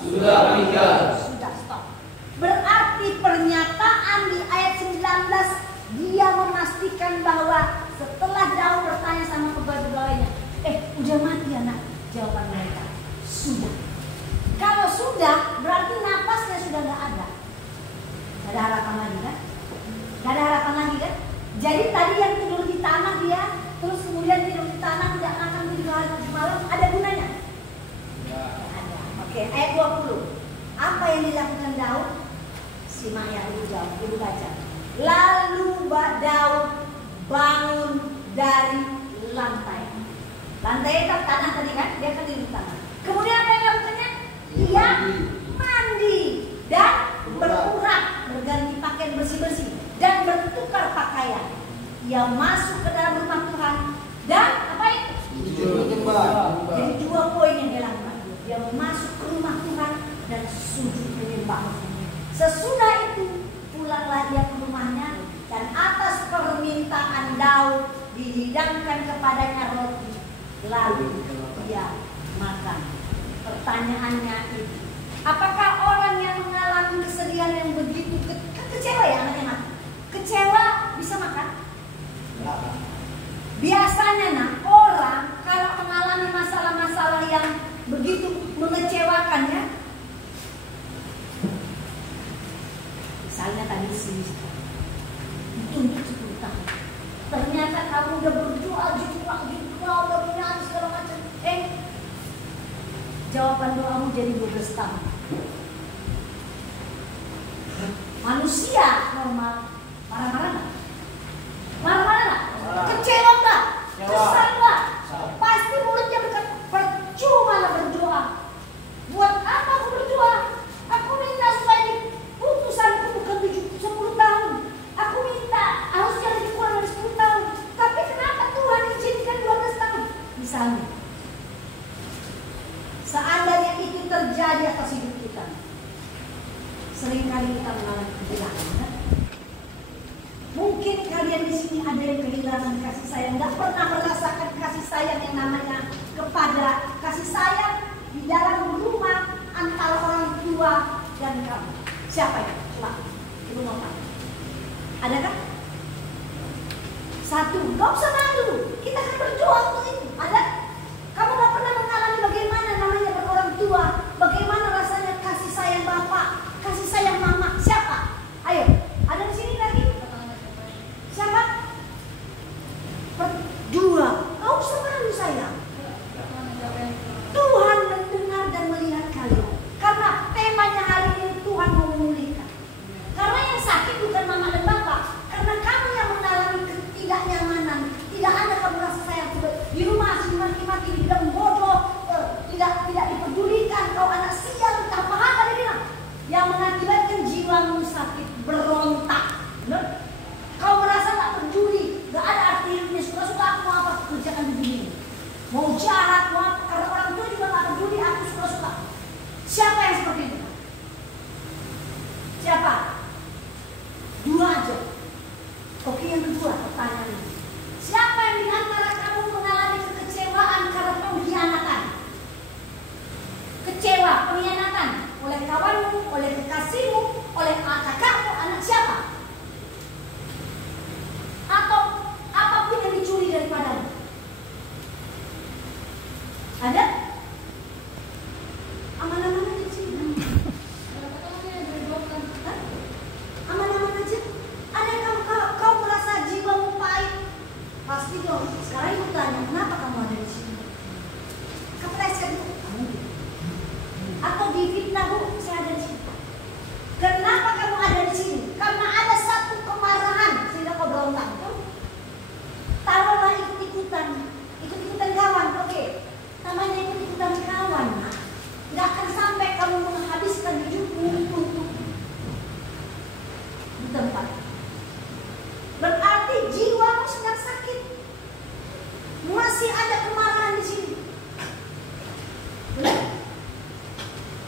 Sudah meninggal. Sudah, stop. Berarti pernyataan di ayat 19 dia memastikan bahwa setelah Daud bertanya sama pegawai-pegawainya, udah mati anak? Jawaban mereka, sudah. Kalau sudah, berarti napasnya sudah nggak ada. Gak ada harapan lagi kan? Gak ada harapan lagi kan? Jadi tadi yang tidur di tanah dia, terus kemudian tidur di tanah tidak makan 7 hari 7 malam, ada gunanya? Ya. Ada. Oke, ayat 20. Apa yang dilakukan Daud? Simak ya, ibu baca. Lalu Daud bangun dari lantai. Lantai itu tanah tadi kan? Dia kan tidur di tanah. Kemudian apa yang dilakukannya? Dia mandi dan berurat, berganti pakaian bersih-bersih dan bertukar pakaian. Ia masuk ke dalam rumah Tuhan dan apa itu? Jadi 2 poin yang dia lakukan. Dia masuk ke rumah Tuhan dan sujud menyembah. Sesudah itu pulanglah dia ke rumahnya dan atas permintaan Daud dihidangkan kepadanya roti, lalu dia makan. Pertanyaannya itu, apakah orang yang mengalami kesedihan yang begitu kecewa ya anaknya mati? Kecewa bisa makan? Biasanya orang kalau mengalami masalah-masalah yang begitu mengecewakannya, misalnya tadi dituntut 10 tahun, ternyata kamu udah berjual juga udah punya segala macam, jawaban doamu jadi 12 tahun. Manusia normal marah-marah nggak? Marah-marah nggak? Kecewa nggak? Kesal nggak? Pasti mulutnya berkata, percuma lah berdoa. Buat apa aku berdoa? Aku minta supaya putusanku bukan 10 tahun. Aku minta harusnya lebih kurang dari 10 tahun. Tapi kenapa Tuhan izinkan 12 tahun? Misalnya, seandainya itu terjadi atas hidup kita, seringkali kita mengalami kehilangan. Mungkin kalian di sini ada yang kehilangan kasih sayang, nggak pernah merasakan kasih sayang yang namanya kepada kasih sayang di dalam rumah antara orang tua dan kamu. Siapa ya? Coba, ibu mau tanya. Ada kan? Satu, nggak usah malu. Kita akan berjuang untuk itu. Ada? Kamu nggak pernah mengalami bagaimana namanya berorang tua, bagaimana rasanya kasih sayang bapak, kasih sayang mama. Siapa? Ayo, ada di sini lagi? Siapa? Dua. Nggak usah malu sayang. Tuhan mendengar dan melihat kalian. Karena temanya hari ini Tuhan mau memulihkan. Karena yang sakit bukan mama dan bapak. Karena kamu yang mengalami ketidaknyamanan. Tidak ada kamu rasa sayang. Di rumah dimaki-maki, dibilang bodoh, tidak dipedulikan. Kau anak sial, apa ada dibilang. Yang mengakibatkan jiwamu sakit, berontak. Benar? Kau merasa tak peduli, gak ada artinya, suka-suka aku mau apa kerjakan di dunia. Mau jahat, mau apa, karena orang tua juga gak peduli, aku suka-suka. Siapa yang seperti itu? Siapa? Dua aja. Oke, yang kedua pertanyaannya. Siapa yang di antara kamu mengalami kekecewaan karena pengkhianatan? Kecewa, pengkhianatan oleh kawanmu, oleh kekasihmu, oleh kakakmu, anak siapa? Atau apapun yang dicuri daripadamu. Ada? Aman-aman aja sih. Aman-aman aja. Ada yang kau merasa jiwamu pahit? Pasti dong. Sekarang ibu tanya, kenapa kamu ada di sini? Kepleset bu, kamu. Atau difitnah bu, saya ada di sini. Kenapa kamu ada di sini? Karena ada satu kemarahan sehingga kau berontak. Taruhlah ikut-ikutan kawan, oke. Namanya ikut-ikutan kawan. Nggak akan sampai kamu menghabiskan hidupmu untuk di tempat. Berarti jiwamu sedang sakit. Masih ada kemarahan di sini. Benar?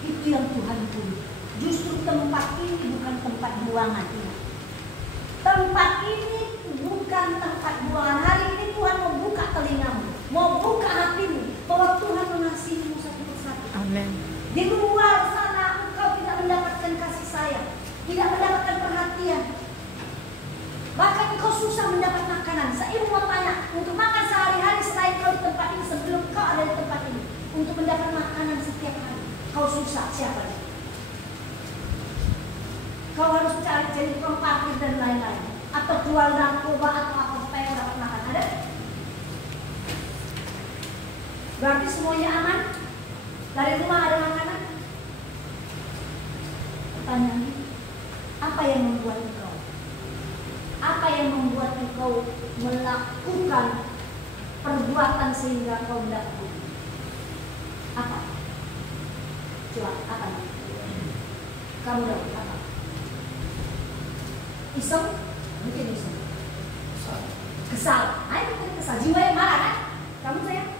Itu yang Tuhan pilih. Justru tempat ini bukan tempat buangan. Tempat ini bukan tempat buangan. Hari ini Tuhan mau buka telingamu, mau buka hatimu, bahwa Tuhan mengasihimu satu persatu. Amin. Di luar sana mendapatkan kasih sayang, tidak mendapatkan perhatian. Bahkan engkau susah mendapat makanan. Saya mau tanya, untuk makan sehari-hari selain kau di tempat ini, sebelum kau ada di tempat ini, untuk mendapat makanan setiap hari, kau susah, siapa dia? Kau harus cari jadi tukang parkir dan lain-lain, atau jual narkoba atau apa supaya kau dapat makan. Ada? Berarti semuanya aman? Dari rumah ada makanan? Pertanyaannya, apa yang membuat engkau? Apa yang membuat engkau melakukan perbuatan sehingga kau mendapatkan? Apa? Coba, apa? Kamu tahu apa? Iseng? Mungkin iseng. Kesal. Itu kan kesal. Jiwa yang marah kan? Kamu sayang?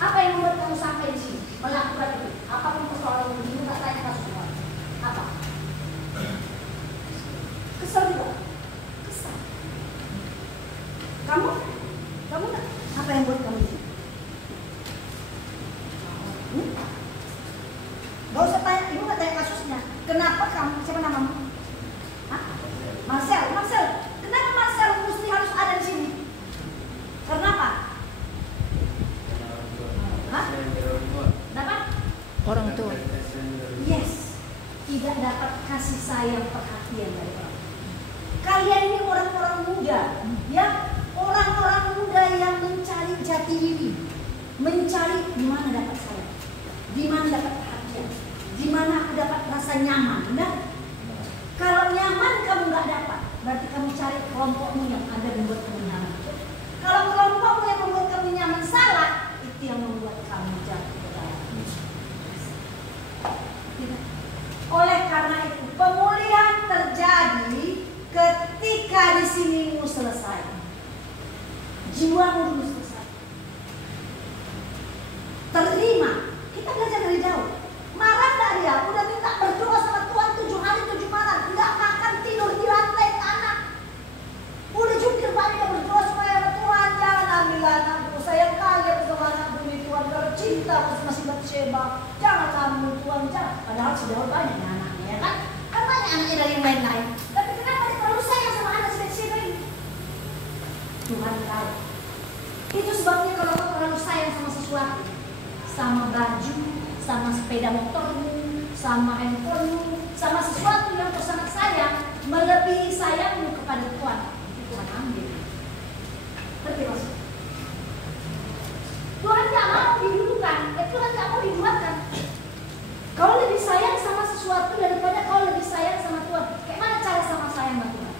Apa yang membuat kamu sampai di sini melakukan itu? Apapun persoalan ini, tak tanya kasusnya. Apa? Kesal juga. Kesal. Kamu tak? Apa yang buat kamu di sini? Gak usah tanya, ibu gak tanya kasusnya. Kenapa kamu? Siapa namamu? Hah? Marcel. Kenapa Marcel mesti harus ada di sini? Karena apa? Hah? Dapat? Orang tua. Yes. Tidak dapat kasih sayang, perhatian dari orang. Kalian ini orang-orang muda, ya, orang-orang muda yang mencari jati diri, mencari di mana dapat sayang, di mana dapat perhatian, di mana aku dapat rasa nyaman. Benar? Kalau nyaman kamu nggak dapat, berarti kamu cari kelompokmu yang ada membuat kamu nyaman. Kalau kelompokmu yang membuat kamu nyaman salah, itu yang membuat kamu jatuh ke dalam. Oleh karena itu, pemulihan terjadi ketika di sinimu selesai, jiwamu dulu selesai. Terima. Kita belajar dari Daud. Marah nggak dia? Udah minta berdoa sama Tuhan 7 hari 7 malam, nggak makan, tidur di lantai tanah. Udah jungkir balik berdoa supaya Tuhan jangan ambil anakku. Saya kaya sama anak bumi Tuhan, kalau cinta masih Batseba, jangan ambil Tuhan, jangan. Padahal si Daud banyak anaknya, ya kan? Kan banyak anaknya dari yang lain-lain. Tapi kenapa dia terlalu sayang sama anak Batseba ini? Tuhan tahu. Itu sebabnya kalau kau terlalu sayang sama sesuatu, sama baju, sama sepeda motormu, sama handphonemu, sama sesuatu yang kau sangat sayang, melebihi sayangmu kepada Tuhan, Tuhan ambil. Ngerti maksud? Tuhan gak mau didulukan, Tuhan gak mau diduakan. Kau lebih sayang sama sesuatu daripada kau lebih sayang sama Tuhan. Kayak mana cara sama sayang sama Tuhan?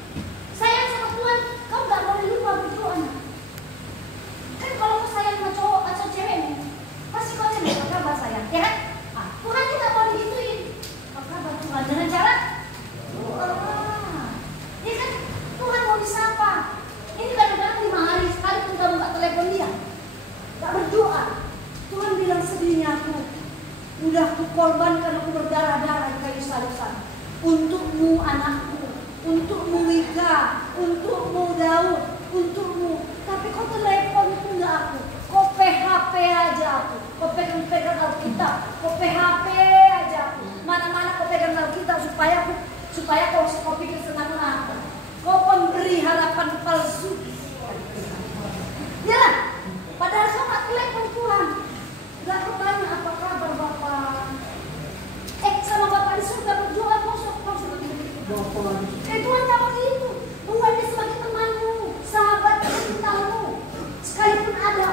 Sayang sama Tuhan, kau gak boleh lupa berdoa. Kan kalau kau sayang sama cowok atau cewekmu, pasti kau nyebut apa kabar sayang, ya kan? Tuhan kita mau digituin. Apa kabar Tuhan? Dengan cara ya kan? Tuhan mau disapa. Ini kadang-kadang 5 hari sekali pun kamu gak telepon dia, gak berdoa. Tuhan bilang sedihnya aku, udah aku korbankan, aku berdarah-darah di kayu salib sana. Untukmu anakku, untukmu Wika, untukmu Daud, untukmu. Tapi kau telepon pun gak aku. Kau PHP aja aku. Kau pegang Alkitab. Kau PHP aja aku. Mana-mana kau pegang Alkitab supaya kau pikir senang apa. Kau pemberi harapan palsu. Ya, padahal kau gak telepon Tuhan. Gak kau tanya apa kabar Bapak. Sama Bapak di surga berdoa kau sudah Bapak. Tuhan gak begitu. Tuhan dia sebagai temanmu, sahabat cintamu. Sekalipun ada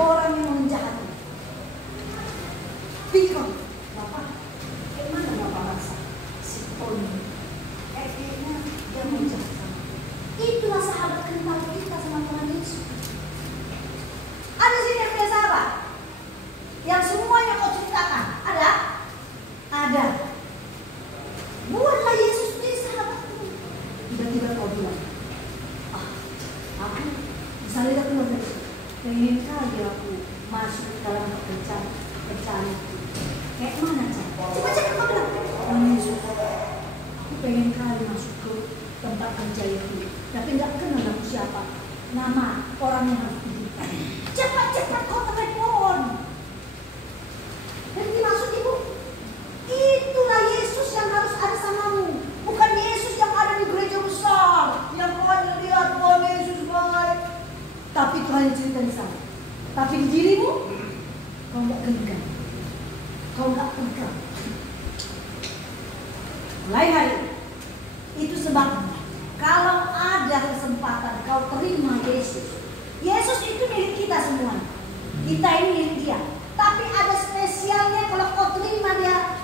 orang yang menjahati, bingung, Bapak, mana Bapak rasa si Tony? Kayaknya dia menjahat. Itulah sahabat kental kita sama Tuhan Yesus. Ada sini yang punya sahabat, yang semuanya kau ceritakan, ada? Ada. Buatlah Yesus menjadi sahabatmu. Tiba-tiba kau bilang, aku bisa lihat keluar dari situ. Pengen kali aku masuk ke dalam pekerjaan itu. Kayak mana cara? Coba cek kau bilang, Yesus, aku pengen kali masuk ke tempat kerja itu. Tapi nggak kenal aku siapa. Nama orang yang harus tunjukkan. Cepat kau telepon. Nanti maksud ibu, genggam, kau nggak pegang. Mulai hari itu sebab kalau ada kesempatan kau terima Yesus. Yesus itu milik kita semua. Kita ini milik Dia. Tapi ada spesialnya kalau kau terima Dia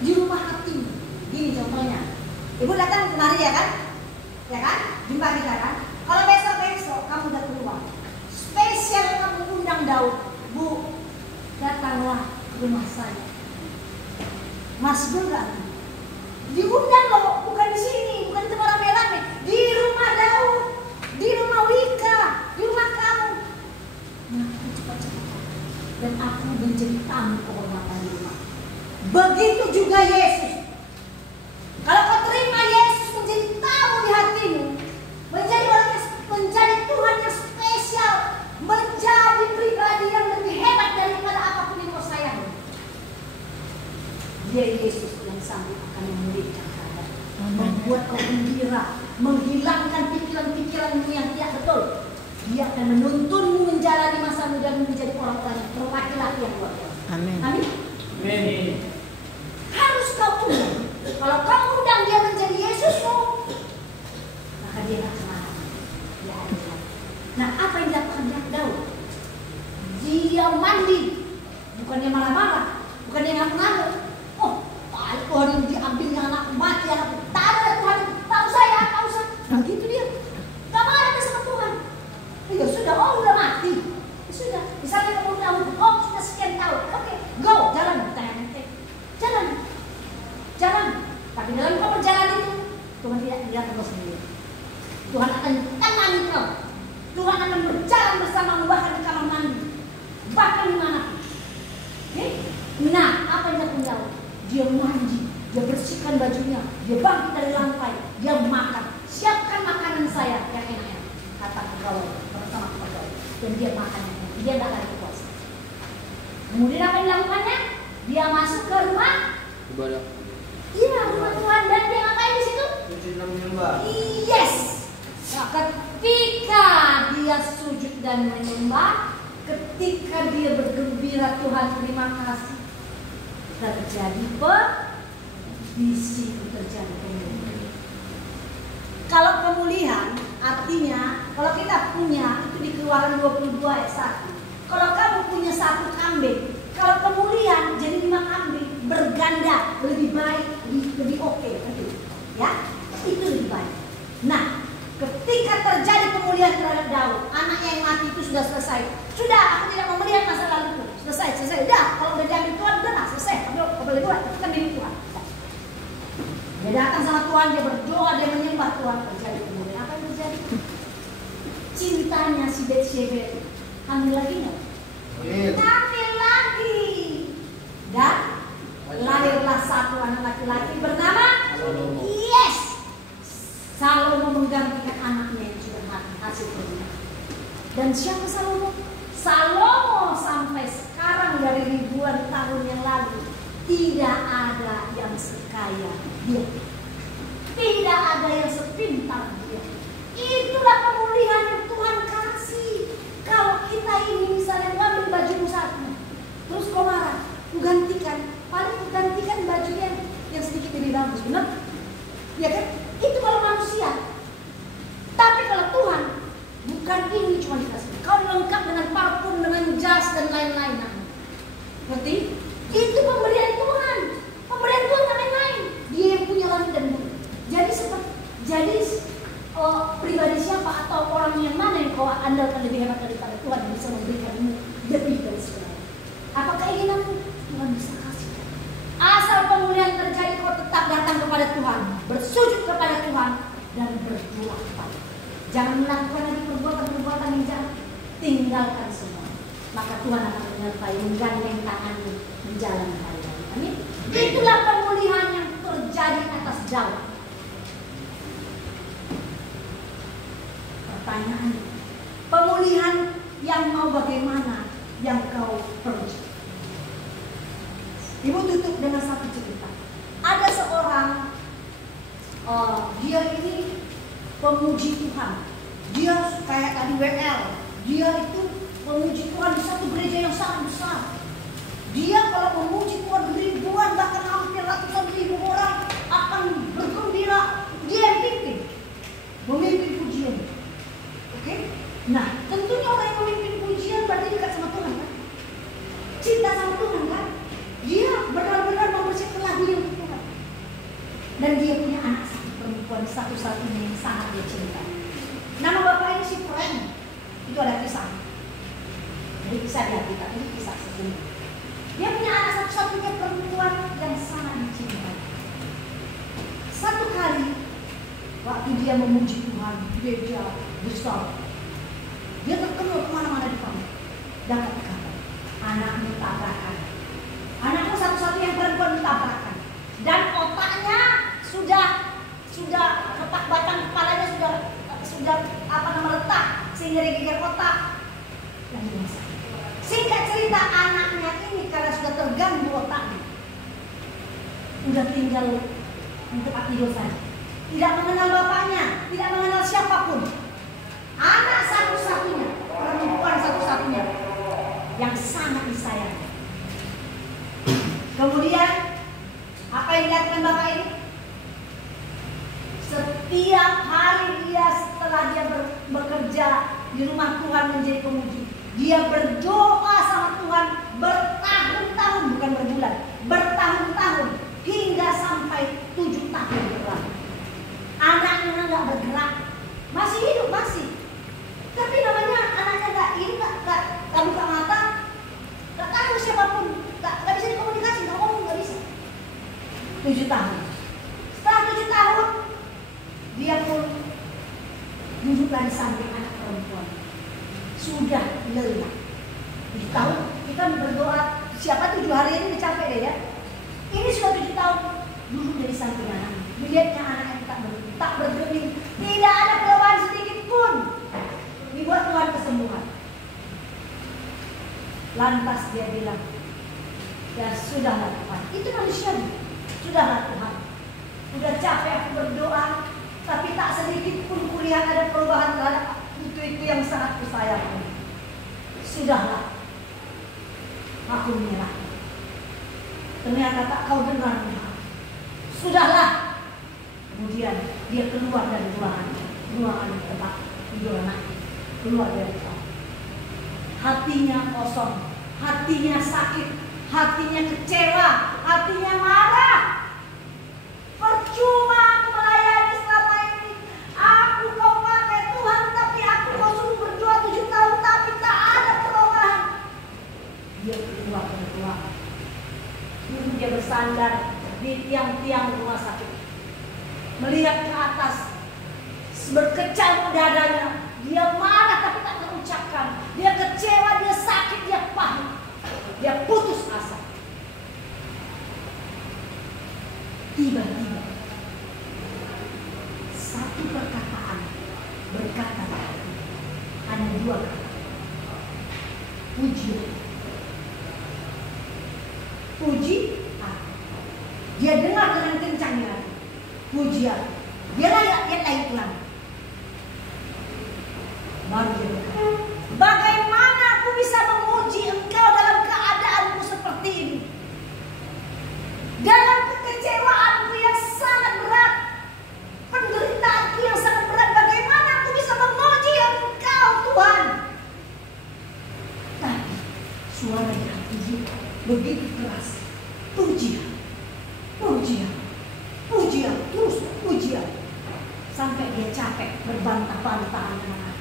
di rumah hatimu. Gini contohnya. Ibu datang kemari ya kan? Ya kan? Jumpa kita kan? Kalau besok kamu udah keluar, spesial kamu undang Daud, Bu, datanglah ke rumah saya. Mas Gura, diundang loh, bukan di sini, bukan di tempat rame-rame, di rumah Daud, di rumah Wika, di rumah kamu. Nah, cepat-cepat. Dan aku menjadi tamu kehormatan di rumah. Begitu juga Yesus. Kalau kau terima Yesus menjadi tamu di hatimu, menjadi Tuhan yang spesial, menjadi pribadi yang lebih hebat daripada apapun yang kau sayang. Dia Yesus yang sanggup akan memulihkan keadaan, membuat kau gembira, menghilangkan pikiran-pikiranmu yang tidak betul. Dia akan menuntunmu menjalani masa mudamu menjadi orang-orang laki-laki yang luar biasa. Amin. Amin. Amin. Harus kau undang. Kalau kau undang dia menjadi Yesusmu, maka dia akan kemana? Dia ada. Nah, apa yang dilakukan Daud? Dia mandi, bukannya marah-marah, bukannya ngamuk-ngamuk. Oh, Tuhan diambilnya anakku, mati anakku. Tak ada Tuhan, tak usah ya, tak usah. Nah, gitu dia. Tak marah dia sama Tuhan. Ya sudah, oh udah mati. Ya sudah, misalnya kamu udah, oh sudah sekian tahun. Oke, go, jalan. Jalan. Tapi dalam kau berjalan itu, Tuhan tidak tinggalkan kau sendiri. Tuhan akan temani kau. Tuhan akan berjalan bersamamu bahkan di kamar mandi, bahkan di mana. Okay? Nah, apa yang dia tahu? Dia mandi, dia bersihkan bajunya, dia bangkit dari lantai, dia makan. Siapkan makanan saya yang enak-enak, kata pegawai bersama pegawai. Dan dia makan, dia tidak lagi puasa. Kemudian apa yang dilakukannya? Dia masuk ke rumah Ibadah. Iya, rumah Tuhan. Dan dia ngapain di situ? Yes. Nah, ketika dia sujud dan menyembah, ketika dia bergembira, Tuhan terima kasih, terjadi perbisi, terjadi pemulihan. Kalau pemulihan artinya, kalau kita punya itu di Keluaran 22 ayat 1. Kalau kamu punya 1 kambing, kalau pemulihan jadi 5 kambing, berganda, lebih baik, lebih oke, ya, itu lebih baik. Nah, ketika terjadi pemulihan terhadap Daud, anaknya yang mati itu sudah selesai. Sudah, aku tidak mau melihat masa laluku. Selesai. Udah, kalau udah diambil Tuhan, udah selesai. Apa boleh buat? Kita milik Tuhan. Dia datang sama Tuhan, dia berdoa, dia menyembah Tuhan. Terjadi pemulihan. Apa yang terjadi? Cintanya si Betshebe hamil lagi nggak? Hamil lagi. Dan lahirlah 1 anak laki-laki bernama Salomo menggantikan anaknya yang sudah mati hasil perbuatan. Dan siapa Salomo? Salomo sampai sekarang dari ribuan tahun yang lalu tidak ada yang sekaya dia, tidak ada yang sepintar dia. Itulah pemulihan yang Tuhan kasih. Kalau kita ini misalnya ngambil bajumu satu, terus kau marah, ku gantikan, paling ku gantikan baju yang sedikit lebih bagus, benar? Ya kan? Itu kalau manusia. Tapi kalau Tuhan, bukan ini cuma dikasih. Kau lengkap dengan parfum, dengan jas dan lain-lain. Berarti itu pemberian Tuhan. Pemberian Tuhan kan lain. Dia yang punya langit dan bumi. Jadi pribadi siapa atau orang yang mana yang kau andalkan lebih hebat daripada Tuhan yang bisa memberikanmu lebih dari segalanya? Apa keinginanmu? Tuhan bisa kasih. Asal pemulihan terjadi, kau tetap datang kepada Tuhan, bersujud kepada Tuhan, dan berdoa kepada. Jangan melakukan lagi perbuatan-perbuatan yang jahat. Tinggalkan semua. Maka Tuhan akan menyertai, menggandeng tanganmu menjalani hari-hari. Amin. Itulah pemulihan yang terjadi atas Daud. Pertanyaannya, pemulihan yang mau bagaimana yang kau perlu? Ibu tutup dengan satu cerita. Ada seorang, dia ini pemuji Tuhan. Dia kayak tadi WL. Dia itu pemuji Tuhan di satu gereja yang sangat besar. memimpin pujian. Oke? Nah, tentunya orang yang memimpin pujian berarti dekat sama Tuhan kan? Cinta sama Tuhan kan? Dia benar-benar mempersiapkan lagu yang untuk Tuhan. Dan dia punya anak satu perempuan satu-satunya yang sangat dia cinta. Nama bapak ini si Frank. Itu ada kisah. Jadi kisah di Alkitab ini kisah sesungguhnya. Dia punya anak satu-satunya perempuan yang sangat dicintai. Satu kali waktu dia memuji Tuhan, gereja besar, dia terkenal kemana-mana di kampung. Dapat kabar, anakmu tabrakan. Anakmu satu-satunya yang perempuan tabrakan. Dan otaknya sudah retak batang kepalanya sudah retak sehingga dia geger otak dan binasa. Singkat cerita, anaknya ini karena sudah terganggu otaknya, udah tinggal untuk tidur saja. Tidak mengenal bapaknya, tidak mengenal siapapun. Anak satu-satunya, perempuan satu-satunya yang sangat disayang. Kemudian apa yang dilakukan bapak ini? Setiap hari dia setelah dia bekerja di rumah Tuhan menjadi pemuji, dia berdoa sama Tuhan bertahun-tahun, bukan berbulan, bertahun-tahun hingga sampai 7 tahun berlalu. Anaknya nggak bergerak, masih hidup masih, tapi namanya anaknya nggak buka mata, nggak tahu siapapun, nggak bisa dikomunikasi, nggak ngomong, nggak bisa. 7 tahun. Setelah 7 tahun, dia pun duduklah di samping anak perempuan. Sudah lelah. Di tahun kita berdoa, siapa 7 hari ini capek deh ya. Ini sudah 7 tahun duduk dari samping anak. Melihatnya anak yang tak bergeming, tidak ada perubahan sedikit pun. Dibuat Tuhan kesembuhan. Lantas dia bilang, ya sudahlah Tuhan. Itu manusia. Sudahlah Tuhan. Sudah capek aku berdoa, tapi tak sedikit pun kulihat ada perubahan terhadap itu yang sangat kusayang. Sudahlah, aku menyerah. Ternyata tak kau dengar. Sudahlah. Kemudian dia keluar dari ruangan tempat tidur anaknya, keluar dari rumah. Hatinya kosong, hatinya sakit, hatinya kecewa, hatinya marah. Percuma aku melayani selama ini. Aku kau pakai Tuhan, tapi aku kau suruh berdoa 7 tahun, tapi tak ada perubahan. Dia keluar dari ruangan. Dia bersandar di tiang-tiang rumah sakit, melihat ke atas, berkecam dadanya. Dia marah tapi tak terucapkan. Dia kecewa, dia sakit, dia pahit, dia putus asa. Tiba-tiba satu perkataan berkata, hanya 2 kata, puji. Puji aku. Dia dengar dengan kencangnya, puji aku. Dia layak Tuhan. Baru dia berkata, bagaimana aku bisa memuji Engkau dalam keadaanku seperti ini? Dalam kekecewaanku yang sangat berat, penderitaanku yang sangat berat, bagaimana aku bisa memuji Engkau Tuhan? Tapi suara di hati dia begitu keras, puji, puji, puji, terus puji. Sampai dia capek berbantah-bantah dengan anak.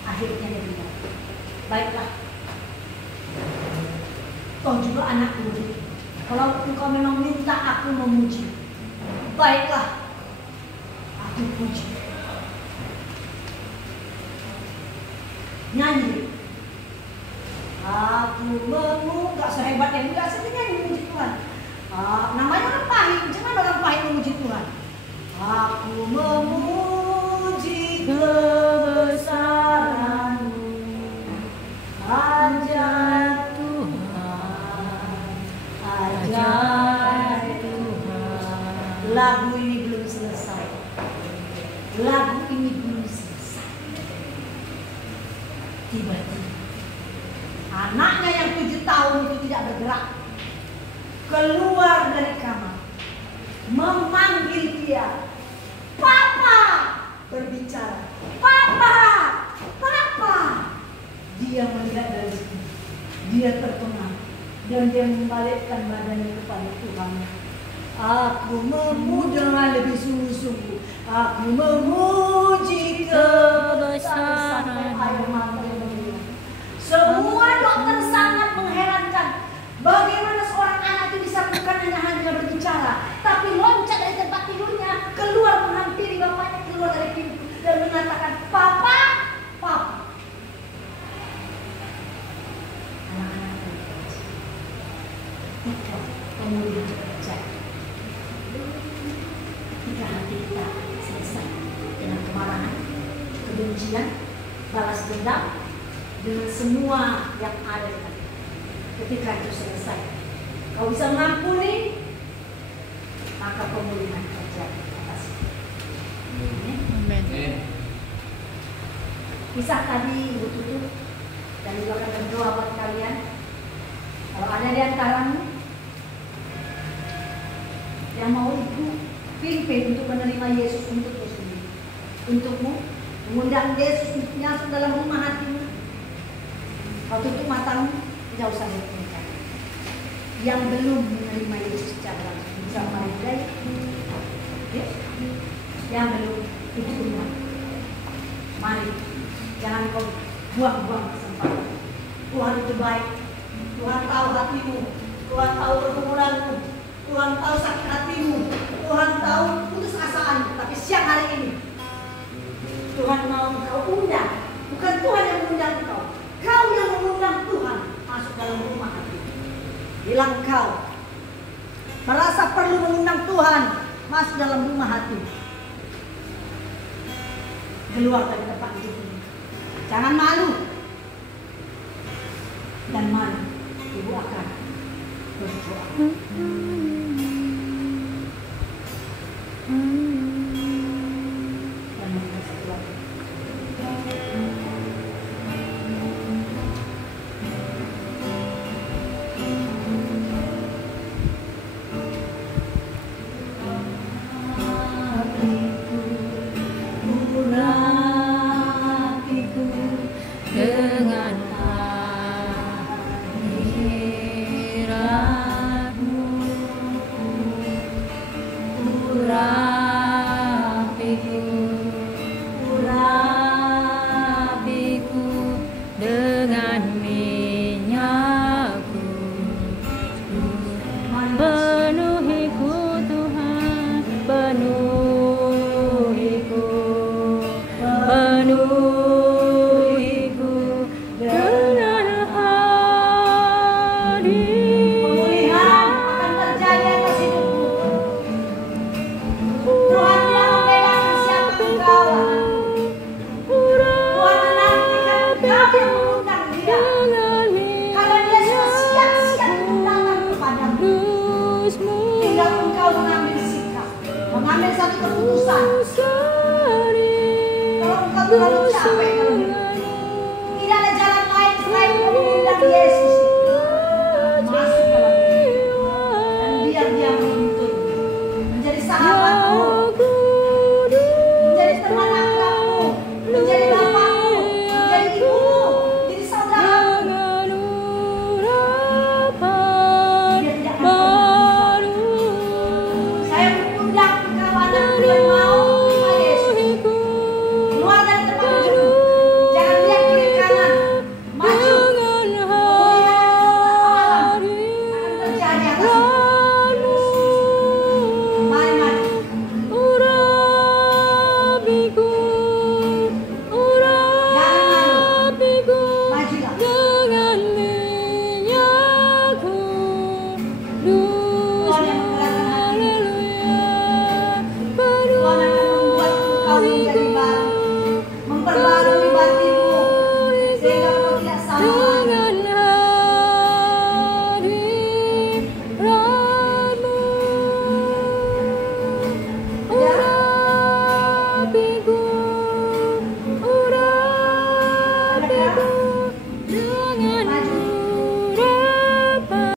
Akhirnya dia bilang, baiklah, kau juga anakku. Kalau engkau memang minta aku memuji, baiklah, aku puji. Nyanyi. Aku memuji, gak sehebat yang juga sebenarnya memuji Tuhan. Namanya orang pahit, jangan orang pahit memuji Tuhan. Aku memuji kebesaran-Mu, ajaib Tuhan, ajaib Tuhan. Lagu ini belum selesai. Lagu ini belum selesai. Tiba-tiba anaknya yang 7 tahun itu tidak bergerak, keluar dari kamar, memanggil dia, Papa, berbicara, Papa, Papa. Dia melihat dari sini, dia terpengaruh dan dia membalikkan badannya kepada Tuhan. Aku memuja lebih sungguh-sungguh, aku memuji kebesaran air mata yang mengalir. Semua dokter sangat mengherankan bagaimana seorang anak itu bisa bukan hanya berbicara, tapi loncat dari tempat tidurnya, keluar menghampiri bapaknya, keluar dari pintu dan mengatakan, Papa, Papa. Anak-anak itu pemulihan terjadi. Ketika hati kita selesai dengan kemarahan, kebencian, balas dendam, dengan semua yang ada di hati. Ketika itu selesai, kau bisa mengampuni, maka pemulihan terjadi atas. Amin. Kisah tadi Ibu tutup dan juga akan berdoa buat kalian. Kalau ada di antaramu yang mau Ibu pimpin untuk menerima Yesus untukmu sendiri, untukmu mengundang Yesus untuk masuk dalam rumah hatimu, kau tutup matamu, tidak usah berpikir. Yang belum menerima Yesus secara langsung bisa mulai, ya? Yang belum itu benar. Mari, jangan kau buang-buang kesempatan. Tuhan itu baik. Tuhan tahu hatimu. Tuhan tahu pergumulanmu. Tuhan tahu sakit hatimu. Tuhan tahu putus asaanmu. Tapi siang hari ini Tuhan mau kau undang. Bukan Tuhan yang mengundang kau. Kau yang mengundang Tuhan masuk dalam rumah hati. Bilang kau merasa perlu mengundang Tuhan masuk dalam rumah hati. Keluar dari tempat itu. Jangan malu. Dan mari Ibu akan berdoa. Dan mereka satu lagi. Mengambil satu keputusan. Kalau engkau terlalu capek